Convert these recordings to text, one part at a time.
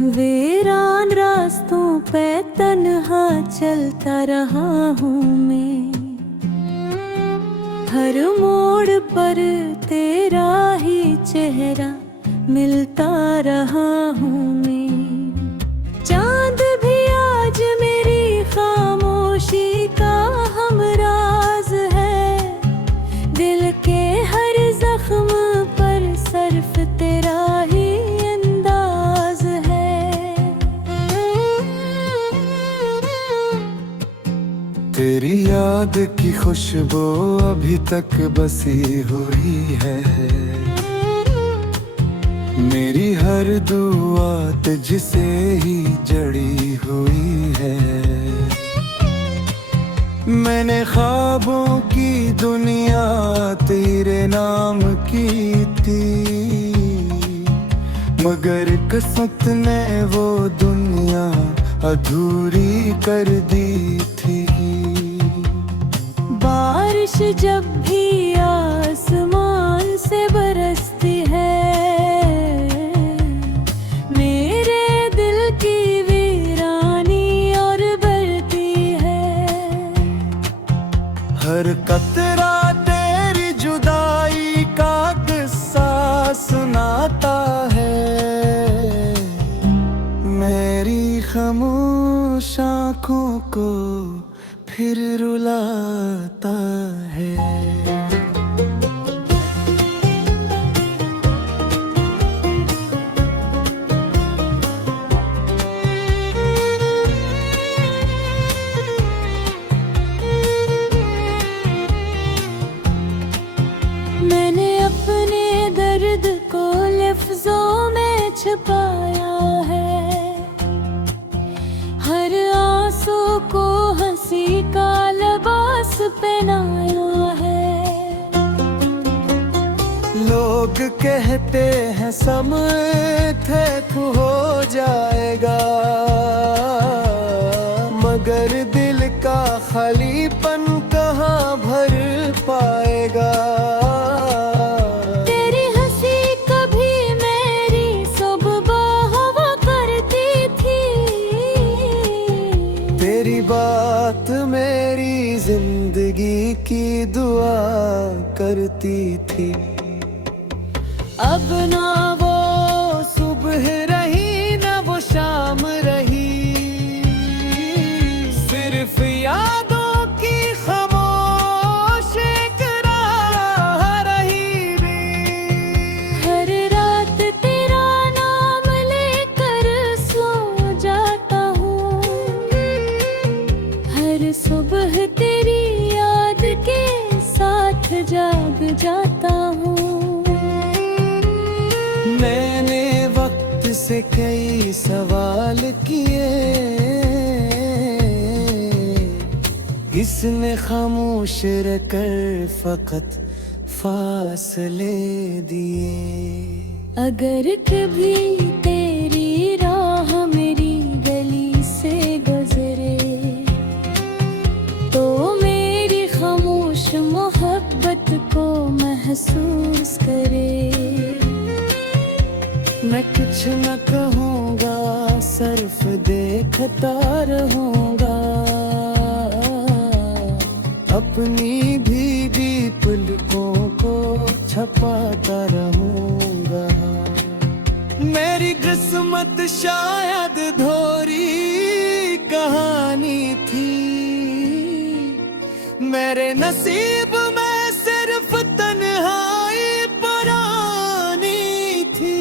वीरान रास्तों पे तन्हा चलता रहा हूँ मैं, हर मोड़ पर तेरा ही चेहरा मिलता रहा हूँ मैं। चांद भी आज मेरी खामोशी का हमराज है, दिल के हर जख्म पर सर्फ तेरा ही अंदाज है। तेरी याद की खुशबू अभी तक बसी हुई है, मेरी हर दुआ तुझसे ही जड़ी हुई है। मैंने ख्वाबों की दुनिया तेरे नाम की थी, मगर किस्मत ने वो दुनिया अधूरी कर दी थी। बारिश जब भी आसमान से बरसती है, मेरे दिल की वीरानी और बढ़ती है। हर कतरा तेरी जुदाई का किस्सा सुनाता है, मेरी खामोश आँखों को फिर रुलाता है। मैंने अपने दर्द को लफ्जों में छुपाया है, हर आंसू को हंसी का लिबास पहनाया है। लोग कहते हैं समय थे तू हो जाएगा, मगर दिल का खालीपन कहाँ भर पाएगा। तेरी हंसी कभी मेरी सुबह हुआ करती थी, तेरी बात मेरी जिंदगी की दुआ करती थी। अब ना वो सुबह रही ना वो शाम रही, सिर्फ यादों की खामोश एक राह रही भी। हर रात तेरा नाम लेकर सो जाता हूँ, हर सुबह तेरी याद के साथ जाग जाता हूँ। मैंने वक्त से कई सवाल किए, इसने खामोश रहकर फकत फासले दिए। अगर कभी तेरी राह मेरी गली से गुजरे, तो मेरी खामोश मोहब्बत को महसूस करे। मैं कुछ न कहूँगा, सिर्फ देखता रहूँगा, अपनी भीगी पलकों को छपाता रहूँगा। मेरी किस्मत शायद धोरी कहानी थी, मेरे नसीब में सिर्फ तन्हाई पुरानी थी।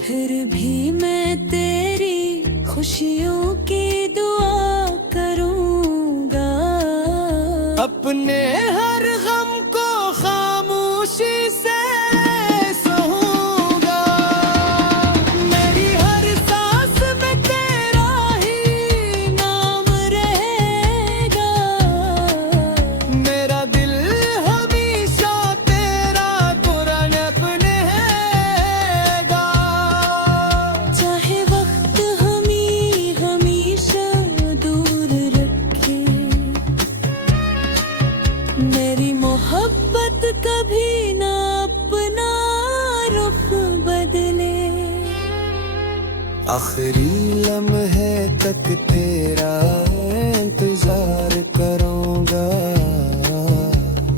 फिर भी मैं तेरी खुशियों की दुआ करूँगा, अपने हर गम को खामोशी से सहूँगा। मेरी हर सांस में तेरा ही नाम रहेगा, मेरा दिल हमेशा तेरा कुरान पढ़ेगा। चाहे वक्त हमें हमेशा दूर रखे, आखिरी लम्हे तक तेरा इंतजार करूंगा,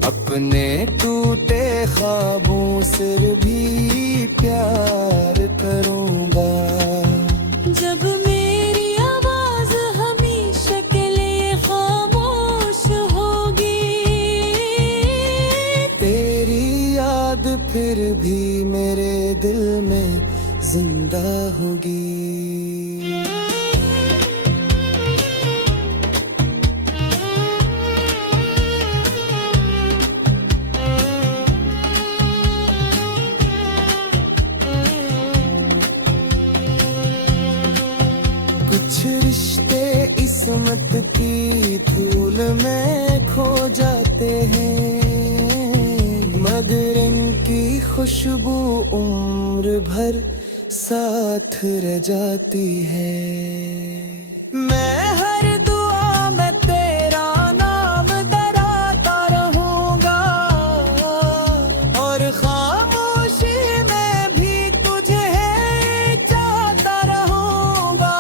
अपने टूटे ख्वाबों से भी प्यार करूंगा। जब मेरी आवाज हमेशा के लिए खामोश होगी, तेरी याद फिर भी मेरे दिल में जिंदा होगी। कुछ रिश्ते किस्मत की धूल में खो जाते हैं, मगर इनकी खुशबू उम्र भर साथ रह जाती है। मैं हर दुआ में तेरा नाम दोहराता रहूंगा, और खामोशी में भी तुझे चाहता रहूंगा।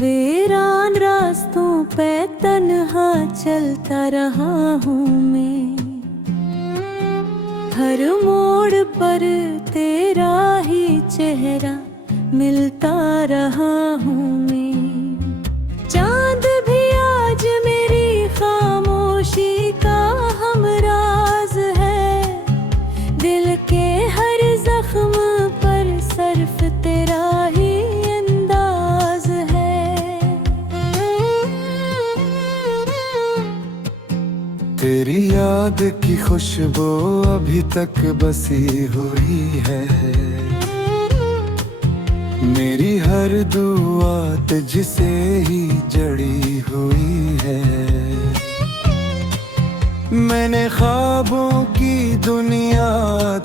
वीरान रास्तों पे तन्हा चलता रहा हूँ मैं, हर मोड़ पर तेरा ही चेहरा मिलता रहा हूँ मैं। चांद भी आज मेरी खामोशी का हमराज है, दिल के हर जख्म पर सर्फ तेरा ही अंदाज है। तेरी याद की खुशबू अभी तक बसी हुई है, मेरी हर दुआ तुझसे ही जड़ी हुई है। मैंने ख्वाबों की दुनिया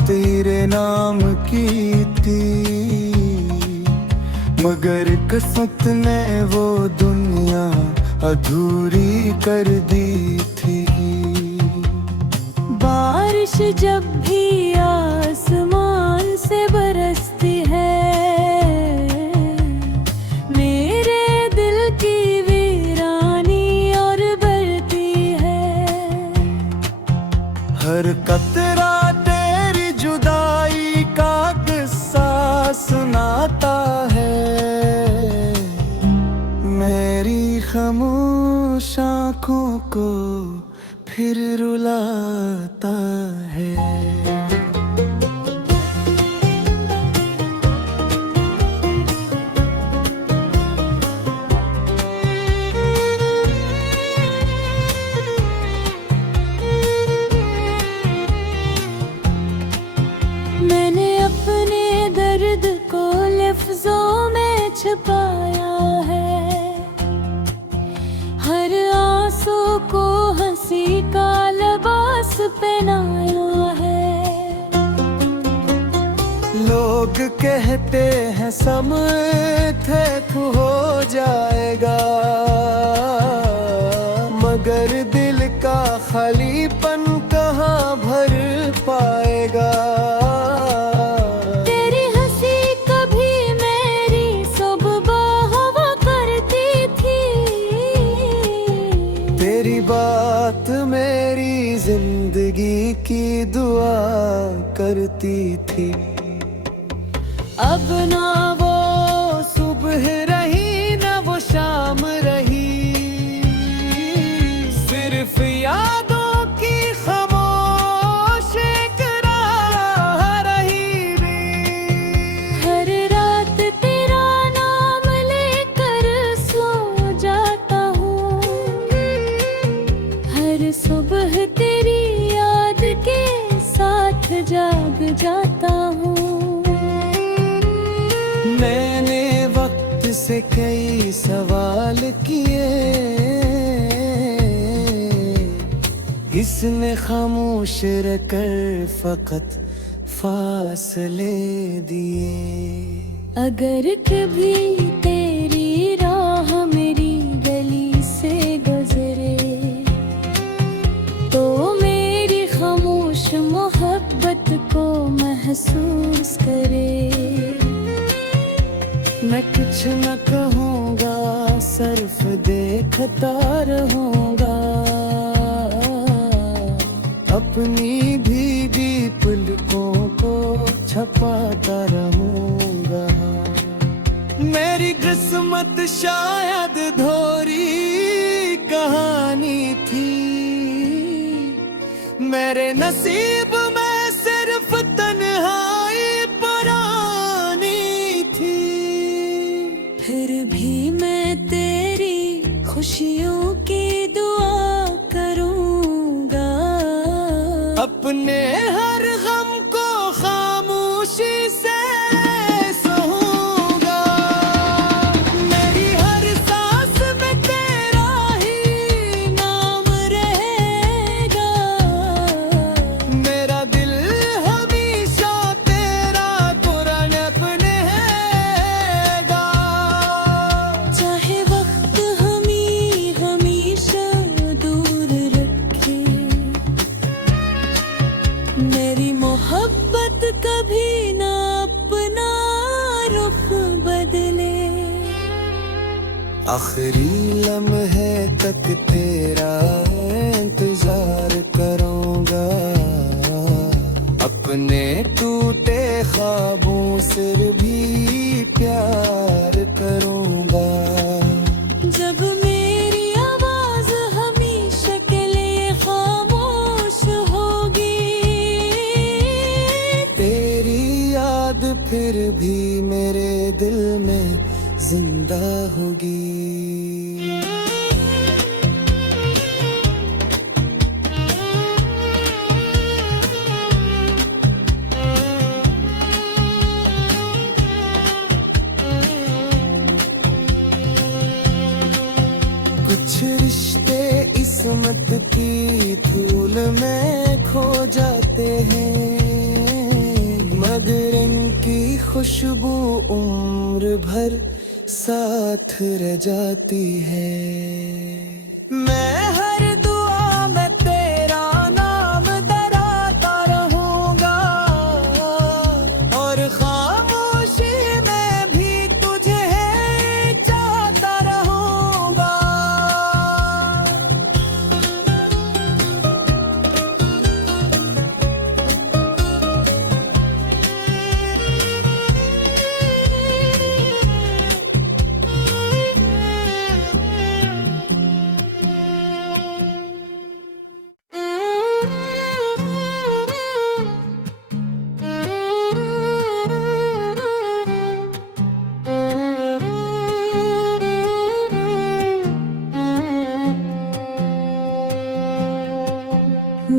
तेरे नाम की थी, मगर किस्मत ने वो दुनिया अधूरी कर दी थी। बारिश जब भी आसमान से बरसती है, मेरे दिल की वीरानी और बढ़ती है। हर कतरा तेरी जुदाई का किस्सा सुनाता है, मेरी खामोश आँखों को फिर रुलाता है। मैंने अपने दर्द को लफ्जों में छुपाया है, हर आंसू को हंसी का लिबास पहनाया है। लोग कहते हैं समय थे तू हो जाएगा, मगर दिल का खालीपन कहाँ भर पाएगा। तेरी हंसी कभी मेरी सुबह हुआ करती थी, तेरी बात मेरी जिंदगी की दुआ करती थी। अब ना वो सुबह रही न वो शाम रही, सिर्फ यादों की खामोश एक राह रही भी। हर रात तेरा नाम लेकर सो जाता हूँ, हर सुबह तेरी याद के साथ जाग जाता हूँ। मैंने वक्त से कई सवाल किए, इसने खामोश रहकर फकत फासले दिए। अगर कभी तेरी राह मेरी गली से गुजरे, तो मेरी खामोश मोहब्बत को महसूस करे। मैं कुछ न कहूँगा, सिर्फ देखता रहूँगा, अपनी भीगी पलकों को छपाता रहूँगा। मेरी किस्मत शायद अधूरी कहानी थी, मेरे नसीब में सिर्फ तन्हाई पुरानी थी। फिर भी मैं तेरी खुशियों की दुआ करूँगा, अपने हर गम को खामोशी से सहूँगा। मेरी हर सांस में तेरा ही नाम रहेगा, मेरा दिल हमेशा तेरा कुरान पढ़ेगा। चाहे वक्त हमें हमेशा दूर रखे, मेरी मोहब्बत कभी ना अपना रुख बदले। आखिरी लम्हे तक तेरा इंतजार करूंगा, अपने टूटे ख्वाबों से भी प्यार करूंगा। जब मेरी आवाज हमेशा के लिए खामोश होगी, तेरी याद फिर भी मेरे दिल में जिंदा होगी। कुछ रिश्ते किस्मत की धूल में खो जाते हैं, मगर इनकी खुशबू उम्र भर साथ रह जाती है। मैं हर दुआ में तेरा नाम दोहराता रहूंगा, और खामोशी में भी तुझे चाहता रहूंगा।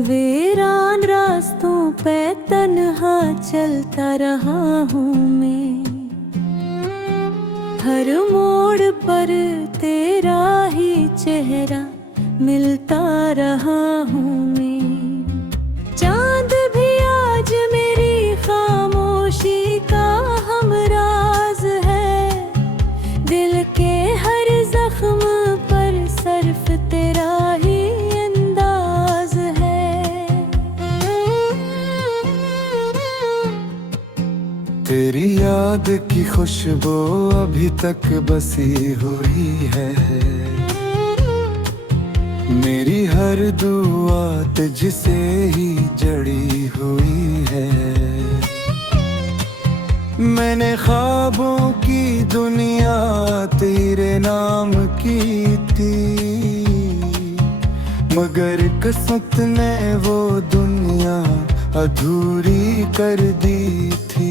वीरान रास्तों पे तन्हा चलता रहा हूँ मैं, हर मोड़ पर तेरा ही चेहरा मिलता रहा हूँ मैं। चांद भी आज मेरी खामोशी का हमराज है, दिल के हर जख्म पर सिर्फ तेरा ही अंदाज है। तेरी याद की खुशबू अभी तक बसी हुई है, मेरी हर दुआ तुझसे ही जड़ी हुई है। मैंने ख्वाबों की दुनिया तेरे नाम की थी, मगर किस्मत ने वो दुनिया अधूरी कर दी थी।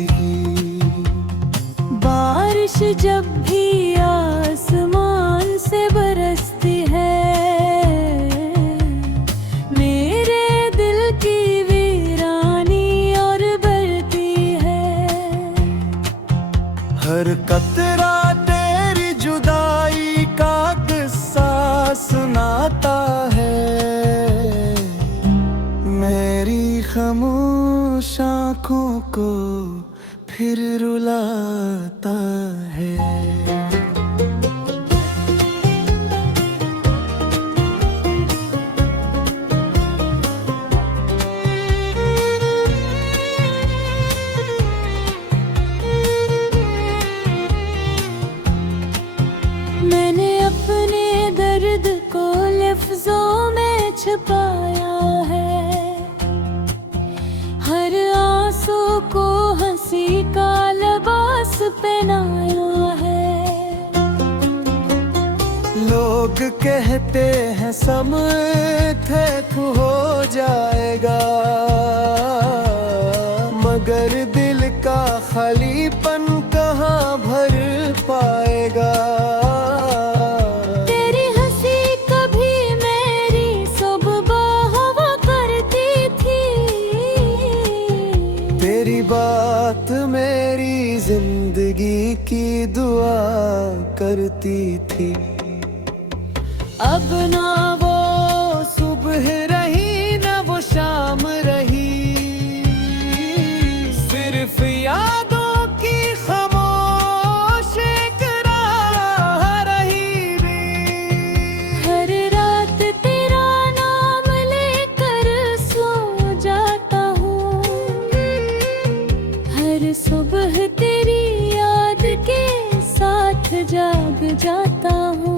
बारिश जब भी आसमान से बरसती है, मेरे दिल की वीरानी और आंखों को फिर रुलाता है। मैंने अपने दर्द को लफ्जों में छुपाया है, हर आंसू को हंसी का लिबास पहनाया है। लोग कहते हैं समय थक हो जाएगा, मगर दिल का खालीपन कहाँ भर पाएगा। तेरी हंसी कभी मेरी सुबह हुआ करती थी, तेरी बात मेरी जिंदगी की दुआ करती थी। अब ना वो सुबह रही न वो शाम रही, सिर्फ यादों की खामोश एक राह रही भी। हर रात तेरा नाम लेकर सो जाता हूँ, हर सुबह तेरी याद के साथ जाग जाता हूँ।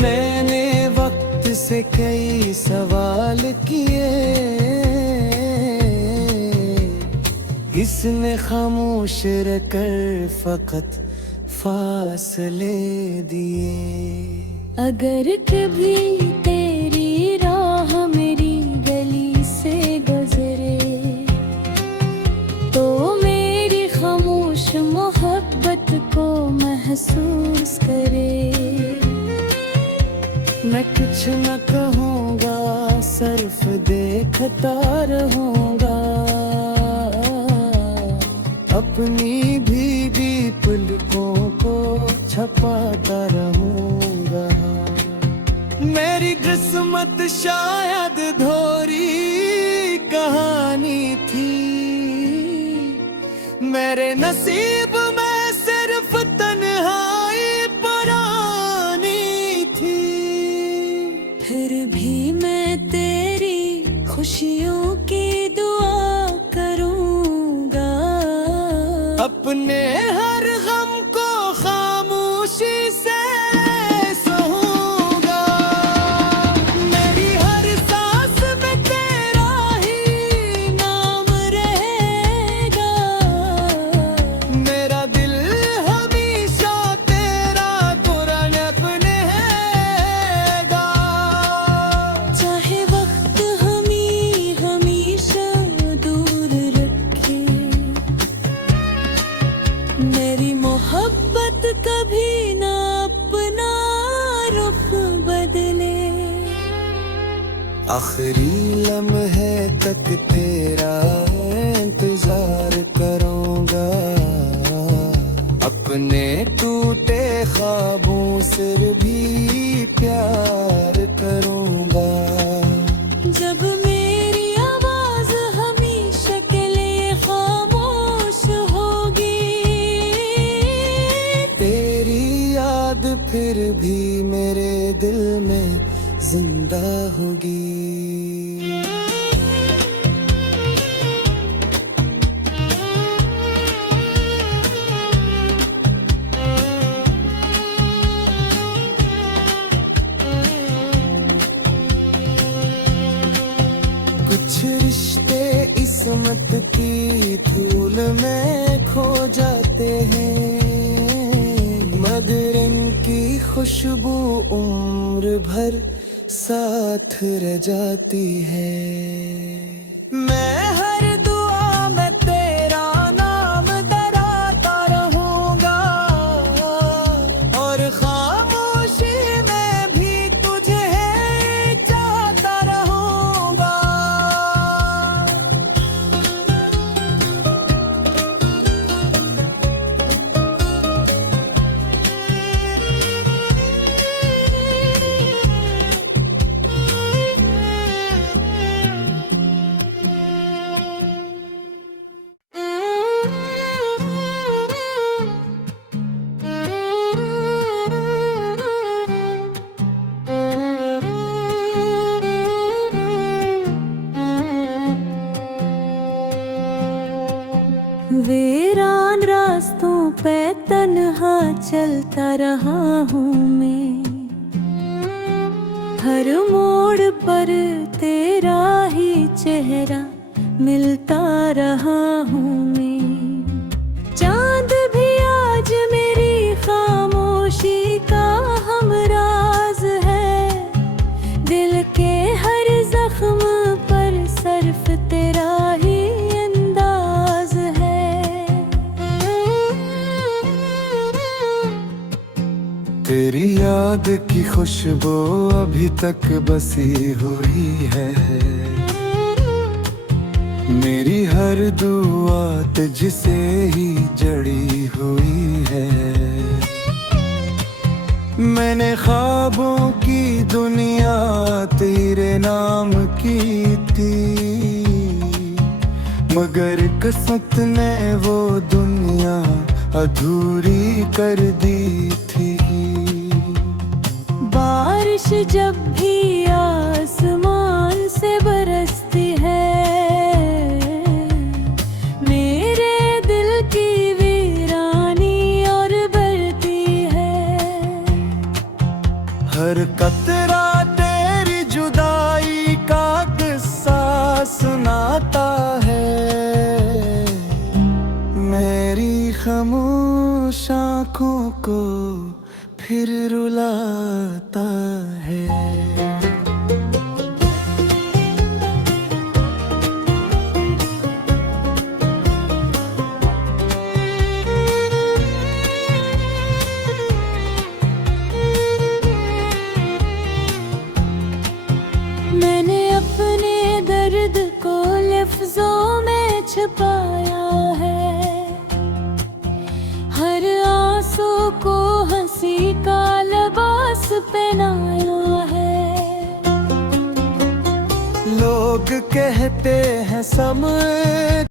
मैंने वक्त से कई सवाल किए, इसने खामोश रहकर फकत फासले दिए। अगर कभी तेरी राह मेरी गली से गुजरे, तो मेरी खामोश मोहब्बत को महसूस करे। मैं कुछ न कहूँगा, सिर्फ देखता रहूँगा, अपनी भीगी पलकों को छपाता रहूँगा। मेरी किस्मत शायद धोरी कहानी थी, मेरे नसीब में सिर्फ तन्हाई पुरानी थी। फिर भी मैं तेरी खुशियों की दुआ करूँगा, अपने हर गम को खामोशी से सहूँगा। मेरी हर सांस में तेरा ही नाम रहेगा, मेरा दिल हमेशा तेरा कुरान अपने हैगा। चाहे वक्त हमें हमेशा दूर रखे, मेरी मोहब्बत कभी ना अपना रुख बदले। आखिरी लम्हे तक तेरा इंतजार करूंगा, अपने टूटे ख्वाबों से भी प्यार करूंगा। जब मेरी आवाज हमेशा के लिए खामोश होगी, तेरी याद फिर भी मेरे दिल में जिंदा होगी। कुछ रिश्ते किस्मत की धूल में खो जाते हैं, मगर इनकी खुशबू उम्र भर साथ रह जाती है। मैं हर दुआ में तेरा नाम दराता रहूंगा, और खामोशी में भी तुझे चाहता रहूंगा। वीरान रास्तों पे तन्हा चलता रहा हूँ मैं, हर मोड़ पर तेरा ही चेहरा मिलता रहा हूँ मैं। चांद भी आज मेरी खामोशी का हमराज है, दिल के हर जख्म पर सिर्फ तेरा ही अंदाज है। तेरी याद की खुशबू अभी तक बसी हुई है, मेरी हर दुआ तुझसे ही जड़ी हुई है। मैंने ख्वाबों की दुनिया तेरे नाम की थी, मगर किस्मत ने वो दुनिया अधूरी कर दी थी। बारिश जब भी आसमान से बरसती है, मेरे दिल की वीरानी और बढ़ती है। हर कतरा तेरी जुदाई का किस्सा सुनाता है, मेरी खामोश आँखों को फिर रुलाता है। मैंने अपने दर्द को लफ्जों में छुपाया है, हर आंसू को हंसी का लिबास पहनाया है। लोग कहते हैं समय